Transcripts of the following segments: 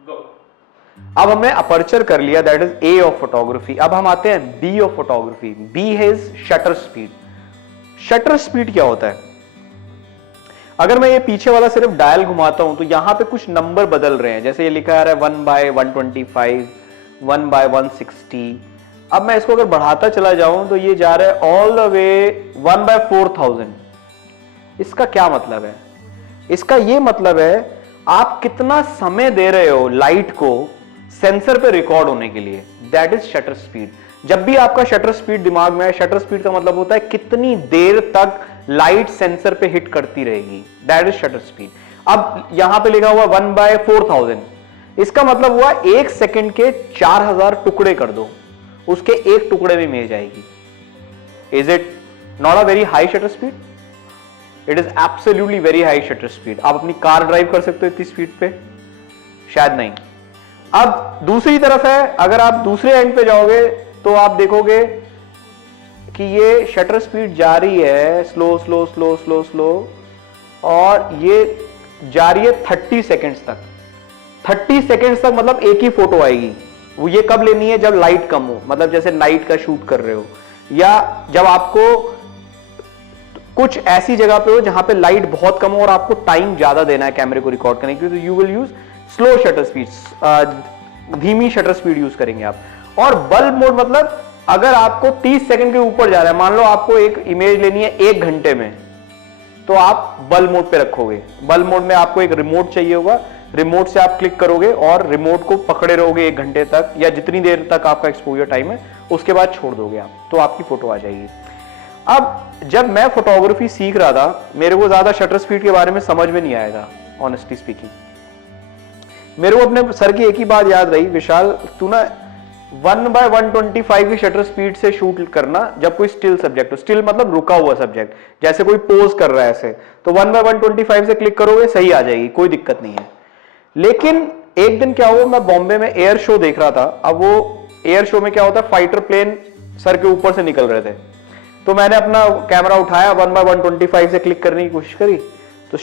अब हमने अपर्चर कर लिया, that is A of photography. अब हम आते हैं B of photography. B is shutter speed. Shutter speed क्या होता है? अगर मैं ये पीछे वाला सिर्फ डायल घुमाता हूं तो यहां पे कुछ नंबर बदल रहे हैं, जैसे ये लिखा आ रहा है 1/125, 1/160। अब मैं इसको अगर बढ़ाता चला जाऊं तो ये जा रहा है ऑल द वे 1/4000। इसका क्या मतलब है? इसका ये मतलब है आप कितना समय दे रहे हो लाइट को सेंसर पे रिकॉर्ड होने के लिए, दैट इज शटर स्पीड। जब भी आपका शटर स्पीड दिमाग में है, शटर स्पीड का मतलब होता है कितनी देर तक लाइट सेंसर पे हिट करती रहेगी, दैट इज शटर स्पीड। अब यहां पे लिखा हुआ 1/4000, इसका मतलब हुआ 1 सेकंड के 4000 टुकड़े कर दो, उसके एक टुकड़े में इमेज आएगी। Is it not a very high shutter speed? It is absolutely very high shutter speed. आप अपनी कार ड्राइव कर सकते हो इतनी स्पीड पे? शायद नहीं। अब दूसरी तरफ है, अगर आप दूसरे एंड पे जाओगे तो आप देखोगे कि ये शटर स्पीड जा रही है slow slow slow slow slow, और ये जा रही है 30 सेकेंड्स तक। 30 सेकेंड्स तक मतलब एक ही फोटो आएगी। वो ये कब लेनी है? जब लाइट कम हो, मतलब जैसे नाइट का शूट कर रहे हो, या जब आपको कुछ ऐसी जगह पे हो जहां पे लाइट बहुत कम हो और आपको टाइम ज्यादा देना है कैमरे को रिकॉर्ड करने के लिए, तो you will use slow shutter speed, धीमी शटर स्पीड यूज करेंगे आप। और बल्ब मोड मतलब अगर आपको 30 सेकंड के ऊपर जा रहा है, मान लो आपको एक इमेज लेनी है 1 घंटे में, तो आप बल्ब मोड पे रखोगे। बल्ब मोड में आपको एक रिमोट चाहिए होगा, रिमोट से आप क्लिक करोगे और रिमोट को पकड़े रहोगे 1 घंटे तक, या जितनी देर तक आपका एक्सपोजर टाइम है, उसके बाद छोड़ दोगे आप, तो आपकी फोटो आ जाएगी। अब जब मैं फोटोग्राफी सीख रहा था, मेरे को ज्यादा शटर स्पीड के बारे में समझ में नहीं आया था, ऑनेस्टली स्पीकिंग। मेरे को अपने सर की एक ही बात याद रही, विशाल तू ना 1/125 की शटर स्पीड से शूट करना जब कोई स्टिल सब्जेक्ट हो। स्टिल मतलब रुका हुआ सब्जेक्ट, जैसे कोई पोज कर रहा है ऐसे, तो 1/125 से क्लिक करोगे, सही आ जाएगी, कोई दिक्कत नहीं है। लेकिन एक दिन क्या हुआ, मैं बॉम्बे में एयर शो देख रहा था। अब वो एयर शो में क्या होता है, फाइटर प्लेन सर के ऊपर से निकल रहे थे, तो मैंने अपना कैमरा उठाया, 1/125 से क्लिक करने की कोशिश करी, तो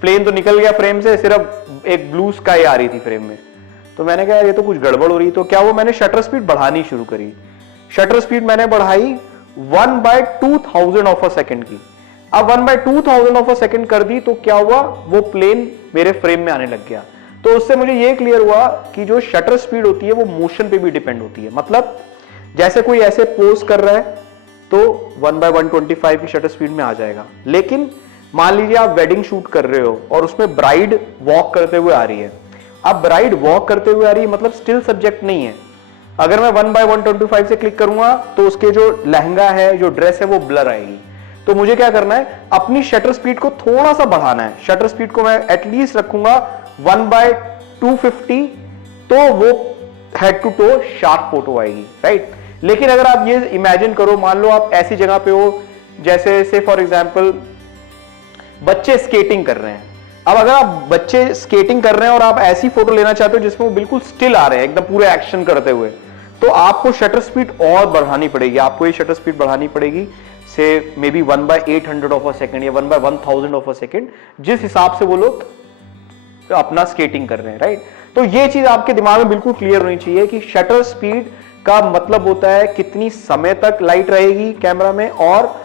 प्लेन तो निकल गया फ्रेम से, सिर्फ एक ब्लू स्काई आ रही थी फ्रेम में। तो मैंने कहा ये तो कुछ गड़बड़ हो रही। तो क्या वो मैंने शटर स्पीड बढ़ानी शुरू करी। शटर स्पीड मैंने बढ़ाई 1/2000 ऑफ अ सेकंड की। अब 1/2000 ऑफ अ सेकंड कर दी तो क्या हुआ, वो प्लेन मेरे फ्रेम में आने लग गया। तो उससे मुझे ये क्लियर हुआ कि जो शटर स्पीड होती है वो मोशन पे भी डिपेंड होती है। मतलब जैसे कोई ऐसे पोज कर रहा है तो 1/125 की शटर स्पीड में आ जाएगा। लेकिन मान लीजिए आप वेडिंग शूट कर रहे हो और उसमें ब्राइड वॉक करते हुए आ रही है। अब ब्राइड वॉक करते हुए आ रही है मतलब स्टिल सब्जेक्ट नहीं है। अगर मैं 1/125 से क्लिक करूंगा तो उसके जो लहंगा है, जो ड्रेस है, वो ब्लर आएगी। तो मुझे क्या करना है, अपनी शटर स्पीड को थोड़ा सा बढ़ाना है। शटर स्पीड को मैं एटलीस्ट रखूंगा 1/250, तो वो head to toe sharp photo आएगी, राइट। लेकिन अगर आप ये इमेजिन करो, मान लो आप ऐसी जगह पे हो जैसे से फॉर एग्जांपल बच्चे स्केटिंग कर रहे हैं। अब अगर आप बच्चे स्केटिंग कर रहे हैं और आप ऐसी फोटो लेना चाहते हो जिसमें वो बिल्कुल स्टिल आ रहे हैं, एकदम पूरे एक्शन करते हुए, तो आपको शटर स्पीड और बढ़ानी पड़ेगी। आपको ये शटर स्पीड बढ़ानी पड़ेगी से may be 1/800 of a second या 1/1000 ऑफ अ सेकेंड, जिस हिसाब से वो लोग अपना स्केटिंग कर रहे हैं, राइट। तो ये चीज आपके दिमाग में बिल्कुल क्लियर होनी चाहिए कि शटर स्पीड का मतलब होता है कितनी समय तक लाइट रहेगी कैमरा में, और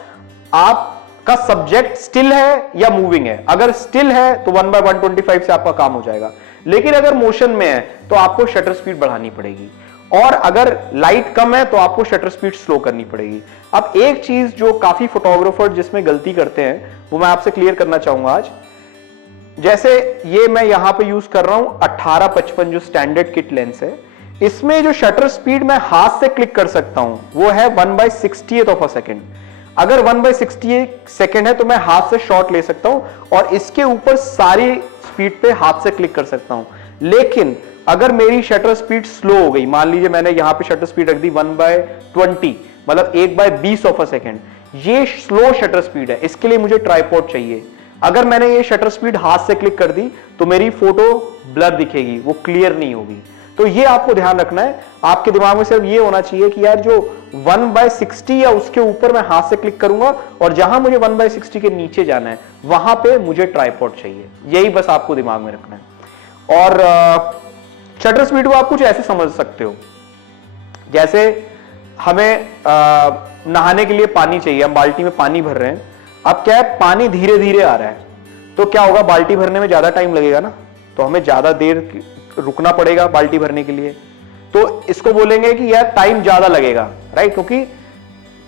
आपका सब्जेक्ट स्टिल है या मूविंग है। अगर स्टिल है तो 1/125 से आपका काम हो जाएगा, लेकिन अगर मोशन में है तो आपको शटर स्पीड बढ़ानी पड़ेगी, और अगर लाइट कम है तो आपको शटर स्पीड स्लो करनी पड़ेगी। अब एक चीज जो काफी फोटोग्राफर जिसमें गलती करते हैं वो मैं आपसे क्लियर करना चाहूंगा आज। जैसे ये मैं यहां पे यूज कर रहा हूं 1855 जो स्टैंडर्ड किट लेंस है, इसमें जो शटर स्पीड मैं हाथ से क्लिक कर सकता हूं वो है 1/60th ऑफ अ सेकेंड। अगर 1/60 सेकेंड है तो मैं हाथ से शॉट ले सकता हूं और इसके ऊपर सारी स्पीड पे हाथ से क्लिक कर सकता हूं। लेकिन अगर मेरी शटर स्पीड स्लो हो गई, मान लीजिए मैंने यहां पे शटर स्पीड रख दी 1/20, मतलब 1/20 ऑफ अ सेकेंड, ये स्लो शटर स्पीड है, इसके लिए मुझे ट्राइपॉड चाहिए। अगर मैंने ये शटर स्पीड हाथ से क्लिक कर दी तो मेरी फोटो ब्लर दिखेगी, वो क्लियर नहीं होगी। तो ये आपको ध्यान रखना है। आपके दिमाग में सिर्फ ये होना चाहिए कि यार जो 1/60 या उसके ऊपर मैं हाथ से क्लिक करूंगा, और जहां मुझे 1/60 के नीचे जाना है वहां पे मुझे ट्राइपॉड चाहिए। यही बस आपको दिमाग में रखना है। और शटर स्पीड को आप कुछ ऐसे समझ सकते हो, जैसे हमें नहाने के लिए पानी चाहिए, हम बाल्टी में पानी भर रहे हैं, अब क्या है पानी धीरे धीरे आ रहा है, तो क्या होगा बाल्टी भरने में ज्यादा टाइम लगेगा ना, तो हमें ज्यादा देर रुकना पड़ेगा बाल्टी भरने के लिए, तो इसको बोलेंगे कि यार टाइम ज्यादा लगेगा, राइट, क्योंकि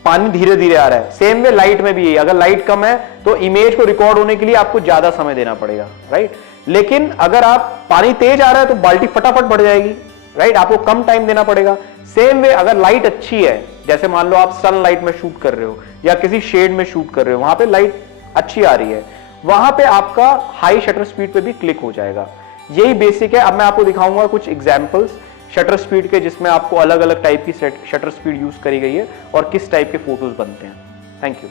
पानी धीरे धीरे आ रहा है। सेम वे लाइट में भी है, अगर लाइट कम है तो इमेज को रिकॉर्ड होने के लिए आपको ज्यादा समय देना पड़ेगा, राइट, लेकिन अगर आप पानी तेज आ रहा है तो बाल्टी फटाफट बढ़ जाएगी, राइट, आपको कम टाइम देना पड़ेगा। सेम वे अगर लाइट अच्छी है, जैसे मान लो आप सनलाइट में शूट कर रहे हो या किसी शेड में शूट कर रहे हो, वहां पे लाइट अच्छी आ रही है, वहां पे आपका हाई शटर स्पीड पे भी क्लिक हो जाएगा। यही बेसिक है। अब मैं आपको दिखाऊंगा कुछ एग्जांपल्स शटर स्पीड के, जिसमें आपको अलग अलग टाइप की शटर स्पीड यूज करी गई है और किस टाइप के फोटोज बनते हैं। Thank you.